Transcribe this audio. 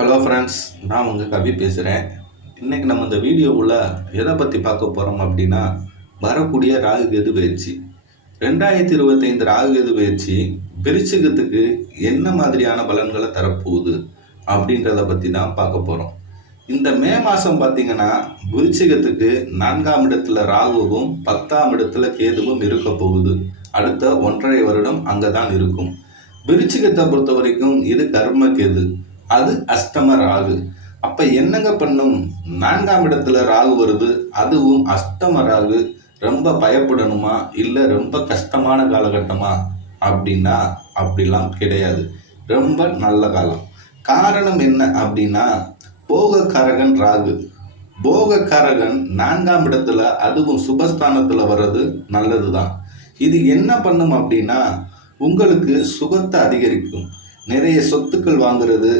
Hello friends, நான் உங்கள் கவி பேசுகிறேன். இன்றைக்கி நம்ம இந்த வீடியோவில் எதை பற்றி பார்க்க போகிறோம் அப்படின்னா, வரக்கூடிய ராகு கேது பயிற்சி 2025 ராகு கேது பயிற்சி விருச்சிகத்துக்கு என்ன மாதிரியான பலன்களை தரப்போகுது அப்படின்றத பற்றி தான் பார்க்க போகிறோம். இந்த மே மாதம் பார்த்திங்கன்னா விருச்சிகத்துக்கு 4ஆம் இடத்துல ராகுவும் 10ஆம் இடத்துல கேதுவும் இருக்க போகுது. அடுத்த 1.5 வருடம் அங்கே தான் இருக்கும். விருச்சிகத்தை பொறுத்த வரைக்கும் இது கர்ம கேது, அது அஷ்டம ராகு. அப்ப என்னங்க பண்ணும்? 4ஆம் இடத்துல ராகு வருது, அதுவும் அஷ்டம ராகு. ரொம்ப பயப்படணுமா இல்லை ரொம்ப கஷ்டமான காலகட்டமா அப்படின்னா அப்படிலாம் கிடையாது. ரொம்ப நல்ல காலம். காரணம் என்ன அப்படின்னா, போகக்காரகன் ராகு. போகக்காரகன் 4ஆம் இடத்துல, அதுவும் சுபஸ்தானத்துல வர்றது நல்லது தான். இது என்ன பண்ணும் அப்படின்னா, உங்களுக்கு சுகத்தை அதிகரிக்கும். நிறைய சொத்துக்கள் வாங்குறது,